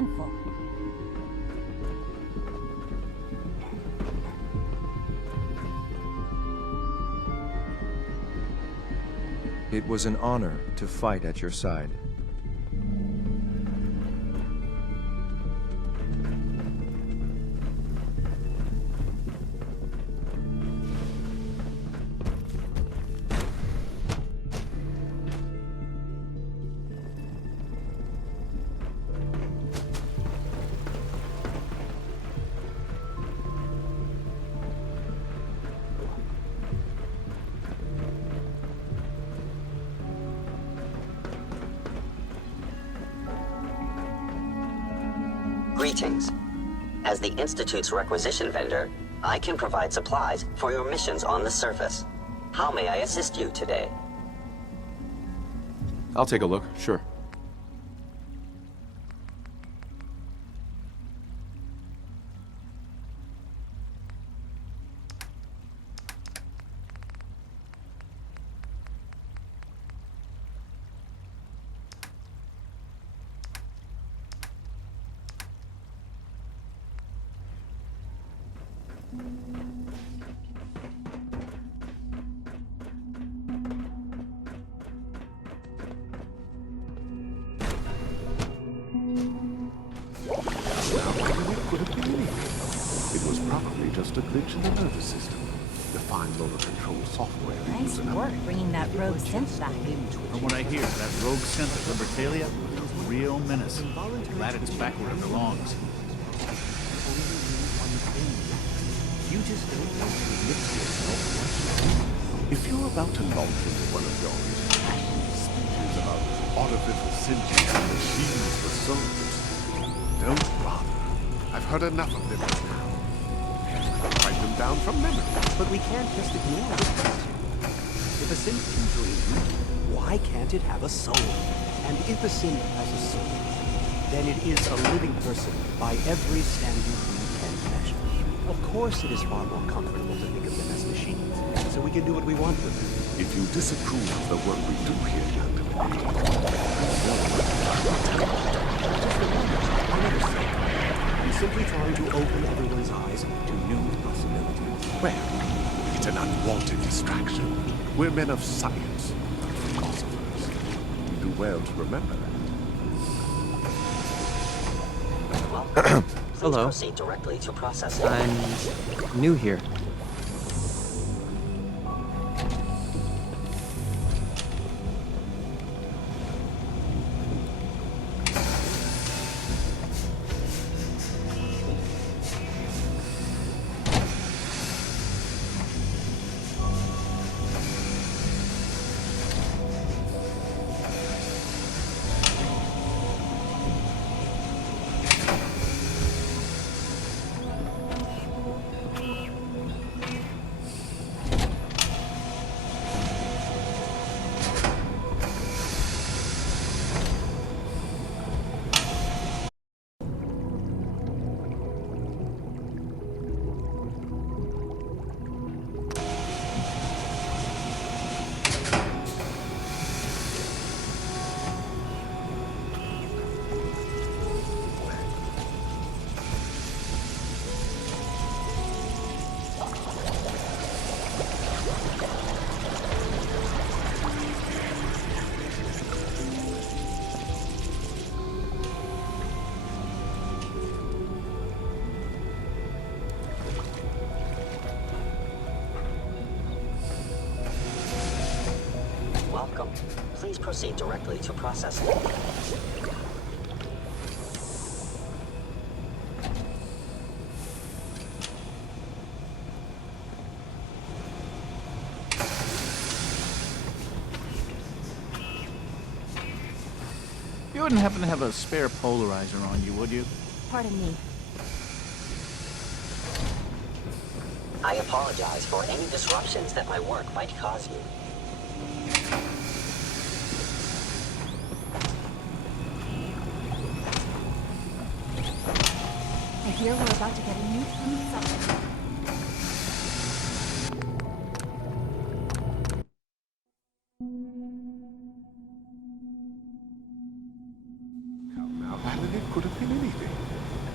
handful. It was an honor to fight at your side. Greetings. As the Institute's requisition vendor, I can provide supplies for your missions on the surface. How may I assist you today? I'll take a look, sure. It was probably just a glitch in the nervous system. The fine loader control software. Nice work bringing that rogue synth back. From what I hear, that rogue synth at Libertalia is a real menace. Glad it's back where it belongs. You just don't want to admit to yourself. If you're about to launch into one of your impassioned speeches about artificial sentience and machines for souls, don't bother. I've heard enough of them now. Write them down from memory. But we can't just ignore the question. If a synth can dream, why can't it have a soul? And if a synth has a soul, then it is a living person by every standard we can measure. Of course it is far more comfortable to think of them as machines, so we can do what we want with them. If you disapprove of the work we do here, young I'm simply trying to open everyone's eyes to new possibilities. well, it's an unwanted distraction. We're men of science, not philosophers. You do well to remember that. Welcome. Please Hello. proceed directly to processing. I'm new here. Welcome. Please proceed directly to processing. You wouldn't happen to have a spare polarizer on you, would you? Pardon me. I apologize for any disruptions that my work might cause you. I hear we're about to get a new food supplement. Now, Paladin could have been anything. anything.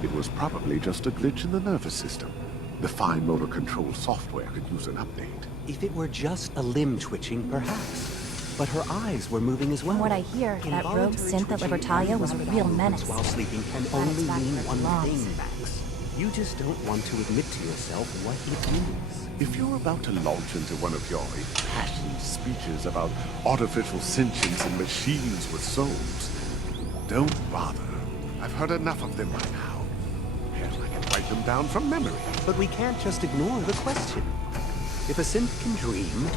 It was probably just a glitch in the nervous system. The fine motor control software could use an update. If it were just a limb twitching, perhaps. But her eyes were moving as well. From what I hear, that rogue Involuntary synth at twitching Libertalia and was a roundabout real movements menace. while sleeping can Glad only it's back mean where it one belongs. thing, Max. You just don't want to admit to yourself what it is. If you're about to launch into one of your impassioned speeches about artificial sentience and machines with souls, don't bother. I've heard enough of them by now. Hell, I can write them down from memory. But we can't just ignore the question. If a synth can dream,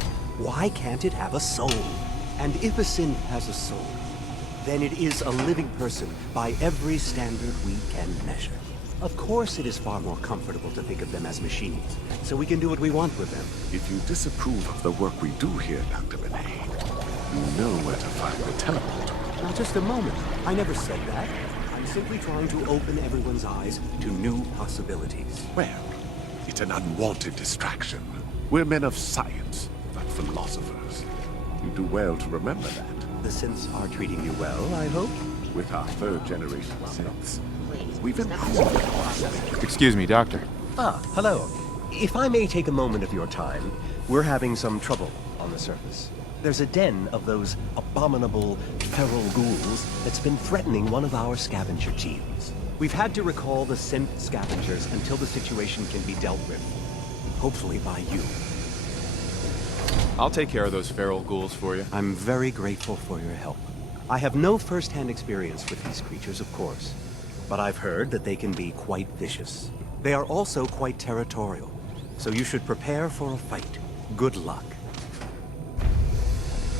why can't it have a soul? And if a synth has a soul, then it is a living person by every standard we can measure. Of course it is far more comfortable to think of them as machines, so we can do what we want with them. If you disapprove of the work we do here, Dr. Benet, you know where to find the teleporter. Now just a moment. I never said that. I'm simply trying to open everyone's eyes to new possibilities. Well, it's an unwanted distraction. We're men of science, not philosophers. You do well to remember that. The synths are treating you well, I hope? With our third generation synths, Please, we've step improved forward. our system. Excuse me, Doctor. Ah, hello. If I may take a moment of your time, we're having some trouble on the surface. There's a den of those abominable feral ghouls that's been threatening one of our scavenger genes. We've had to recall the synth scavengers until the situation can be dealt with. Hopefully by you. I'll take care of those feral ghouls for you. I'm very grateful for your help. I have no first-hand experience with these creatures, of course, but I've heard that they can be quite vicious. They are also quite territorial, so you should prepare for a fight. Good luck.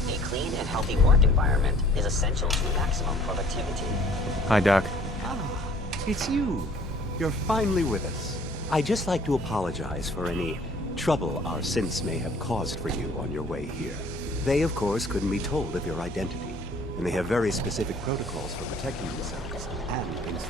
A clean and healthy work environment is essential to maximum productivity. Hi, Doc. It's you. You're finally with us. I'd just like to apologize for any trouble our synths may have caused for you on your way here. They, of course, couldn't be told of your identity, and they have very specific protocols for protecting themselves and things.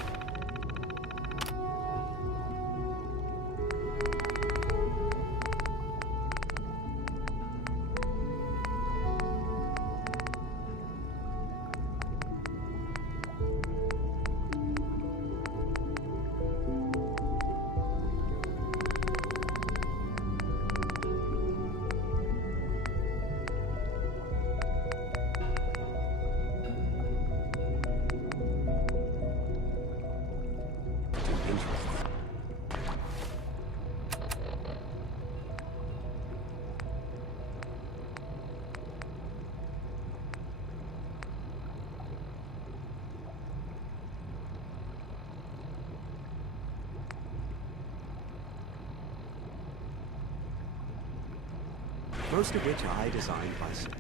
Most of which I designed myself.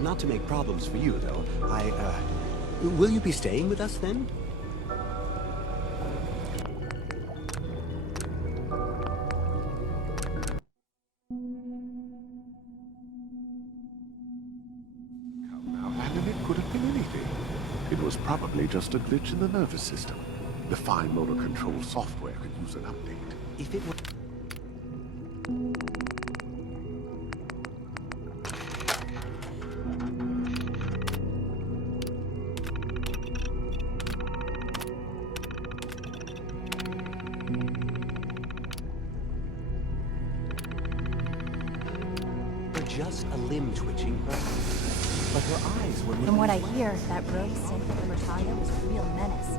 Not to make problems for you, though, will you be staying with us, then? Now, Landon, it could have been anything. It was probably just a glitch in the nervous system. The fine motor control software could use an update. If it were... just a limb-twitching person. But her eyes were... From what I hear, that rogue synth at Libertalia was a real menace.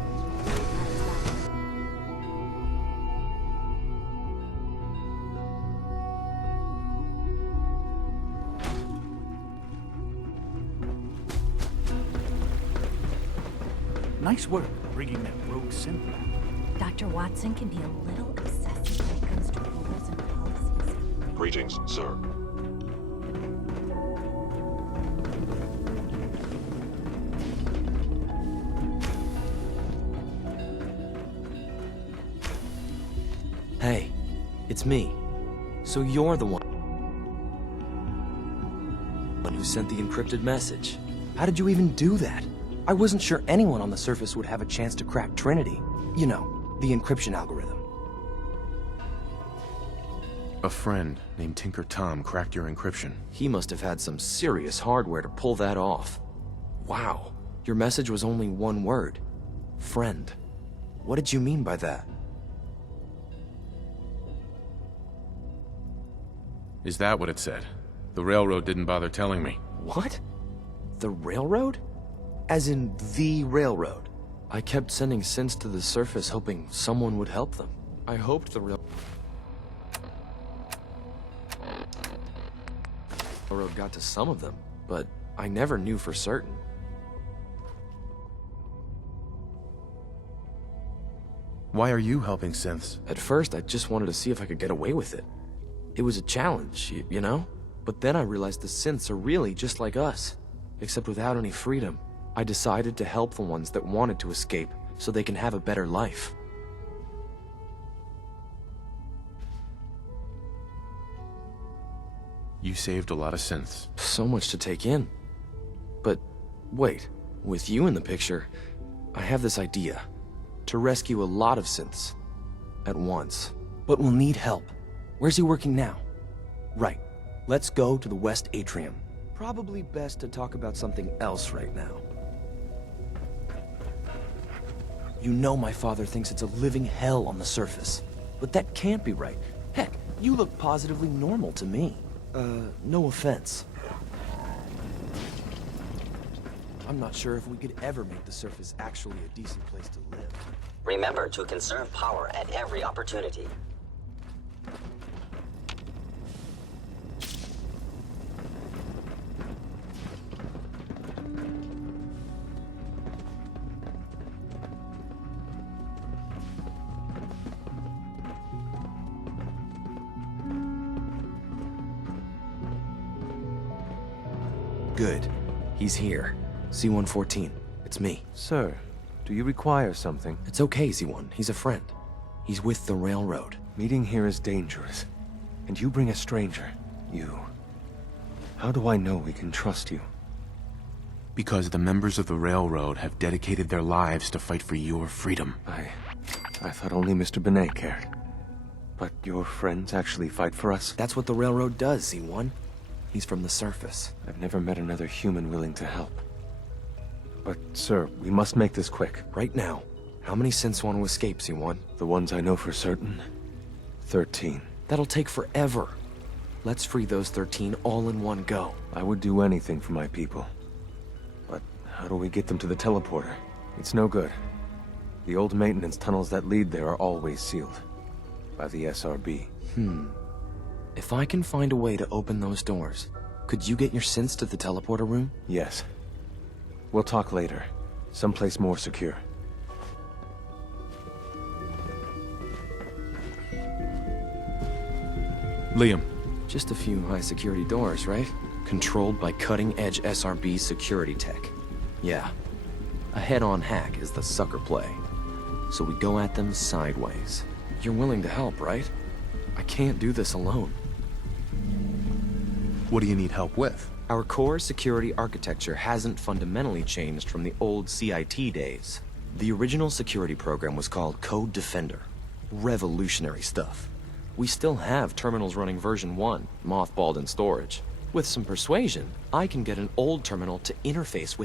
Nice work bringing that rogue synth back. Dr. Watson can be a little obsessive when it comes to rules and policies. Greetings, sir. Hey, it's me. So you're the one who sent the encrypted message. How did you even do that? I wasn't sure anyone on the surface would have a chance to crack Trinity. You know, the encryption algorithm. A friend named Tinker Tom cracked your encryption. He must have had some serious hardware to pull that off. Wow, your message was only one word. Friend. What did you mean by that? Is that what it said? The railroad didn't bother telling me. What? The railroad? As in the railroad? I kept sending synths to the surface hoping someone would help them. I hoped the railroad got to some of them, but I never knew for certain. Why are you helping synths? At first, I just wanted to see if I could get away with it. It was a challenge, you know? But then I realized the synths are really just like us, except without any freedom. I decided to help the ones that wanted to escape so they can have a better life. You saved a lot of synths. So much to take in. But wait, with you in the picture, I have this idea. To rescue a lot of synths at once. But we'll need help. Where's he working now? Right. Let's go to the West Atrium. Probably best to talk about something else right now. You know my father thinks it's a living hell on the surface. But that can't be right. Heck, you look positively normal to me. No offense. I'm not sure if we could ever make the surface actually a decent place to live. Remember to conserve power at every opportunity. Good. He's here. C-114. It's me. Sir, do you require something? It's okay, Z1. He's a friend. He's with the railroad. Meeting here is dangerous. And you bring a stranger. You. How do I know we can trust you? Because the members of the railroad have dedicated their lives to fight for your freedom. I thought only Mr. Benet cared. But your friends actually fight for us? That's what the railroad does, Z1. He's from the surface. I've never met another human willing to help. But, sir, we must make this quick. Right now, how many synths want to escape, Z1? The ones I know for certain, 13. That'll take forever. Let's free those 13 all in one go. I would do anything for my people. But how do we get them to the teleporter? It's no good. The old maintenance tunnels that lead there are always sealed. By the SRB. If I can find a way to open those doors, could you get your synths to the teleporter room? Yes. We'll talk later. Someplace more secure. Liam. Just a few high-security doors, right? Controlled by cutting-edge SRB security tech. Yeah. A head-on hack is the sucker play. So we go at them sideways. You're willing to help, right? I can't do this alone. What do you need help with? Our core security architecture hasn't fundamentally changed from the old CIT days. The original security program was called Code Defender. Revolutionary stuff. We still have terminals running version 1, mothballed in storage. With some persuasion, I can get an old terminal to interface with